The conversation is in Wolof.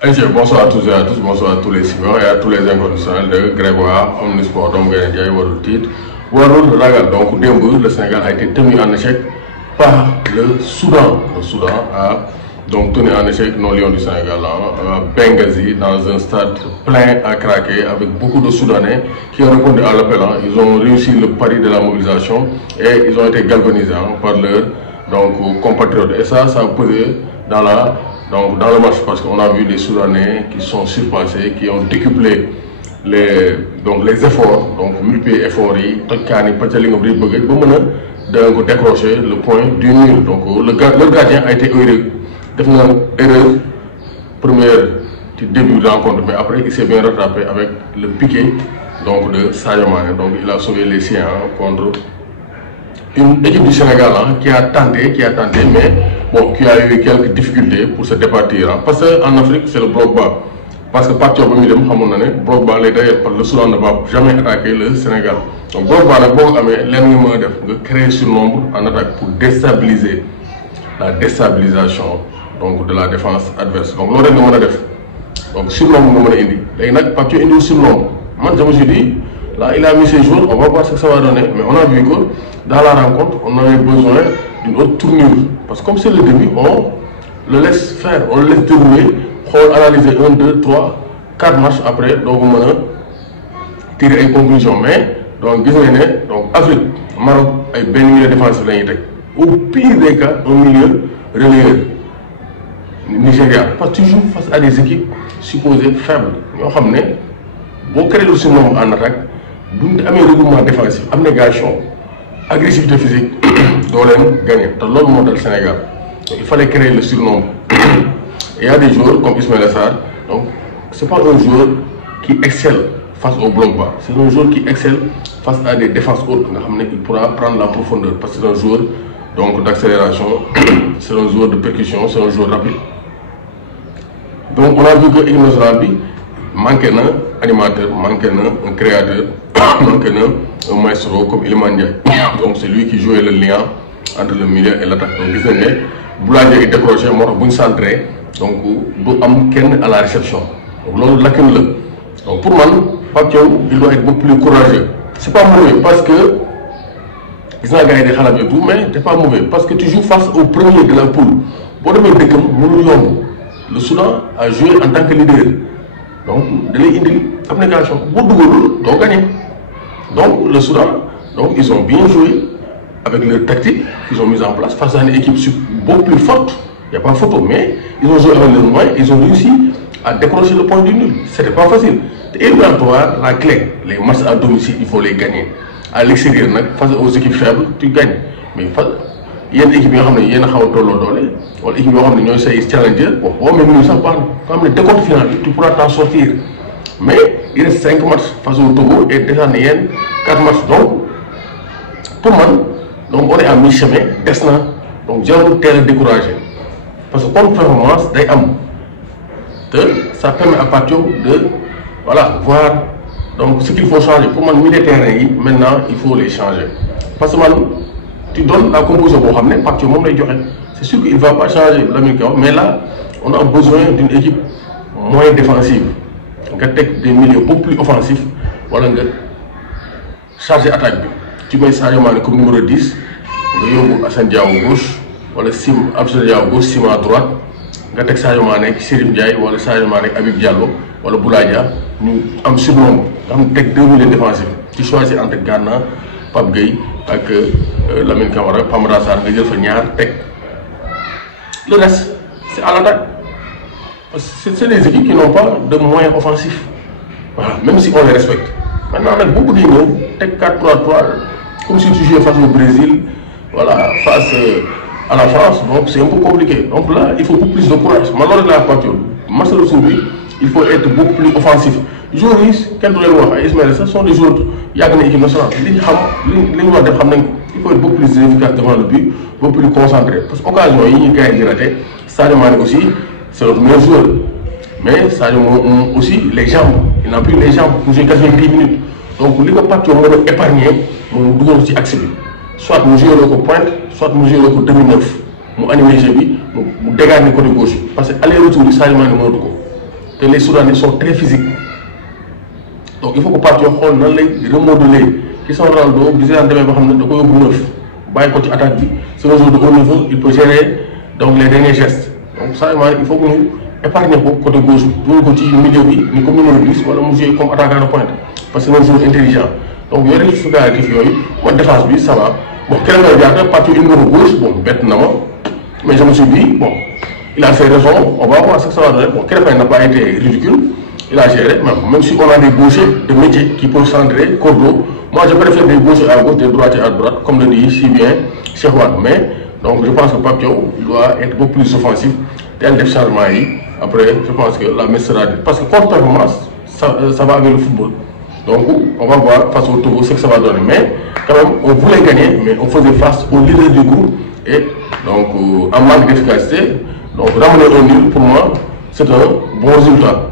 Bonsoir à tous et à tous, bonsoir à tous les suivants et à tous les inconditionnels de Grégoire, Omnisport, donc Gaël Warul Titre, Warul Ragal. Donc, le Sénégal a été tenu en échec par le Soudan. Le Soudan a donc tenu en échec nos Lions du Sénégal à Benghazi, dans un stade plein à craquer, avec beaucoup de Soudanais qui ont répondu à l'appel. Ils ont réussi le pari de la mobilisation et ils ont été galvanisés par leurs compatriotes. Et ça a pesé dans le match, parce qu'on a vu des Soudanais qui sont surpassés, qui ont décuplé les efforts, donc multiplié efforts, pour décrocher le point du nul. Donc le gardien a été heureux. Erreur première du début de la rencontre, mais après il s'est bien rattrapé avec le piqué de Sadio Mané. Donc il a sauvé les siens contre une équipe du Sénégal qui a tenté, mais bon, qui a eu quelques difficultés pour se départir. Parce qu'en Afrique, c'est le bloc bas. Parce que partir au milieu, bloc bas, le Soudan ne va jamais attaquer le Sénégal. Donc, bloc bas, l'ennemi de créer ce nombre en attaque pour déstabiliser la déstabilisation de la défense adverse. Donc, l'on a def. Donc, sur l'ombre, il y a partir indi sur l'ombre. Moi, je me suis dit, là, il a mis ses jours, on va voir ce que ça va donner. Mais on a vu que dans la rencontre, on avait besoin d'une autre tournure. Parce que comme c'est le début, on le laisse faire, on le laisse dérouler, on analyser 1, 2, 3, 4 matchs après, donc on va tirer une conclusion. Mais, donc, Afrique, Maroc, a un milieu défensif. Au pire des cas, un milieu relayeur. Nigeria, parce que toujours face à des équipes supposées faibles. Nous savons que si on crée le surnombre en attaque, si on a un regroupement défensif, abnégation, agressivité physique, on va gagner. C'est l'autre modèle du Sénégal. Donc, il fallait créer le surnombre. Et il y a des joueurs comme Ismaël Sarr, donc ce n'est pas un joueur qui excelle face au bloc bas. C'est un joueur qui excelle face à des défenses hautes. Il pourra prendre la profondeur parce que c'est un joueur d'accélération, c'est un joueur de percussion, c'est un joueur rapide. Donc on a vu que l'équipe nationale manquait un animateur, manquait un créateur, manquait un maestro comme Iliman Ndiaye. Donc c'est lui qui jouait le lien entre le milieu et l'attaque. Donc vous voyez, Boulaye est décroché, il centré, donc il am à la réception. Donc lacune. Donc pour moi, il doit être beaucoup plus courageux. C'est pas mauvais parce que ils ont gagné des khalab et tout, mais c'est pas mauvais parce que tu joues face au premier de la poule. Le Soudan a joué en tant que leader. Donc, de l'abnégation. Donc, gagner. Donc, le Soudan, ils ont bien joué avec leur tactique qu'ils ont mise en place face à une équipe beaucoup plus forte. Il n'y a pas de photo, mais ils ont joué avec leurs moyens, ils ont réussi à décrocher le point du nul. C'était pas facile. Et la clé, les matchs à domicile, il faut les gagner. À l'extérieur, face aux équipes faibles, tu gagnes. Mais il y a une équipe qui a une équipe qui a challenger. Bon, même nous, ça parle. Comme le décompte final, tu pourras t'en sortir. Mais il reste 5 matchs face au Togo et déjà il y a 4 matchs. Donc, pour moi, on est à mi-chemin, destin. Donc, j'ai un terrain découragé. Parce que comme performance, ça permet à partir de voir ce qu'il faut changer. Pour moi, militaires, maintenant, il faut les changer. Parce que tu donnes la composition pour ramener, c'est sûr qu'il ne va pas changer l'Américain, mais là, on a besoin d'une équipe moins défensive. Des milieux beaucoup plus offensifs, charger l'attaque. Tu mets Sadio Mané comme numéro 10, Assane Dia à gauche, Abdou Dia à gauche, Sima à droite, Sadio Mané, Sérif Ndiaye, Sadio Mané, Habib Diallo, Boulaye Dia, nous avons surnombre, nous avons 2 milieux défensifs. Tu choisis entre Ghana, Pape Gueye et Lamine Camara, Pamara Sarr, le reste, c'est à l'attaque. C'est des équipes qui n'ont pas de moyens offensifs. Voilà, même si on les respecte. Maintenant, on a beaucoup de niveaux, 4-3-3, comme si tu jouais face au Brésil, face à la France, donc c'est un peu compliqué. Donc là, il faut beaucoup plus de courage. Maintenant, la partie, il faut être beaucoup plus offensif. Les joueurs, quand on les voit, Ismaël, ce sont des joueurs qui ont une équipe nationale. Il faut être beaucoup plus efficace devant le but, beaucoup plus concentré. Parce qu'occasion, il y a une raté. Sadio Mané aussi, c'est notre meilleur joueur. Mais Sadio aussi, les jambes. Il n'a plus les jambes pour jouer 90 minutes. Donc, les parties ont épargné, nous devons aussi accéder. Soit nous jouons le pointe, soit nous jouons le demi-neuf. Nous animons le jeu, nous dégagons le côté gauche. Parce que aller-retour, Sadio Mané, les Soudanais sont très physiques. Donc il faut que Pape Thiaw xool nan lay remodeler Cristiano Ronaldo bi Zidane demee ba xam ne da ko yóbbu neuf bàyyi ko ci attaque bi c'est un joueur de haut niveau, il peut gérer donc les derniers gestes. Donc ça il faut que ñu épargner ko côté gauche dugal ko ci milieu bi ni comme numéro 10 wala mu jouer comme attaquant de pointe parce que c'est un joueur intelligent. Donc yooyu rek su gaa def yooyu mooy défense bi ça va bon keneen nga jaata Pape Thiaw indi ko gauche bon bett na ma mais je me suis dit bon il a ses raisons, on va voir ce que ça va donner. Bon, Krépin n'a pas été ridicule, il a géré, même si on a des gauchers de métier qui peuvent centrer, Cordo, moi je préfère des gauchers à gauche, des droitiers à droite, comme le dit si bien Cheikh Wade. Mais, donc je pense que Pape Thiaw doit être beaucoup plus offensif, tel des changements. Après, je pense que la messe sera dite. Parce que contre performance, ça va avec le football. Donc, on va voir face au Togo ce que ça va donner. Mais, quand même, on voulait gagner, mais on faisait face au leader du groupe. Et donc, en manque d'efficacité, donc ramener un nul, pour moi, c'est un bon résultat.